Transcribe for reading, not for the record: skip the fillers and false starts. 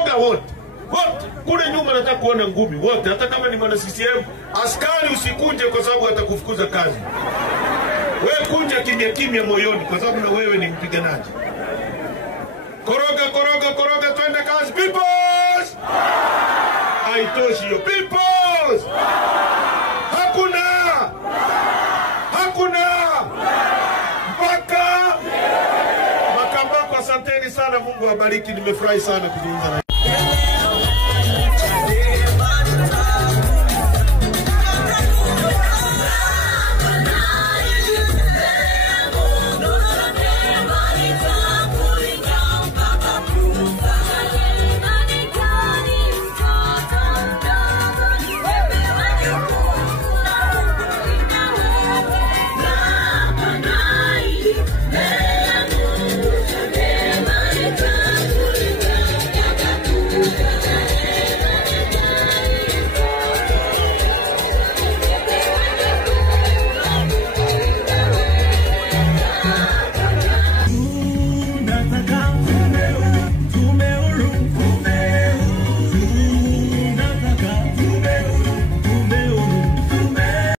koroga wote. Wote. Kule nyuma nataka kuona ngumi wote. Hata kama ni mwana CCM, askari usikunje kwa sababu atakufukuza kazi. Wewe kunja kimya kimya moyoni kwa sababu na wewe ni mpiganaji. Koroga, koroga, koroga, twende kazi. Peoples! Haitoshi hiyo. Peoples! Hakuna! Hakuna! Mpaka! Makambako, asanteni sana. Mungu awabariki. Nimefurahi sana kuzungumza na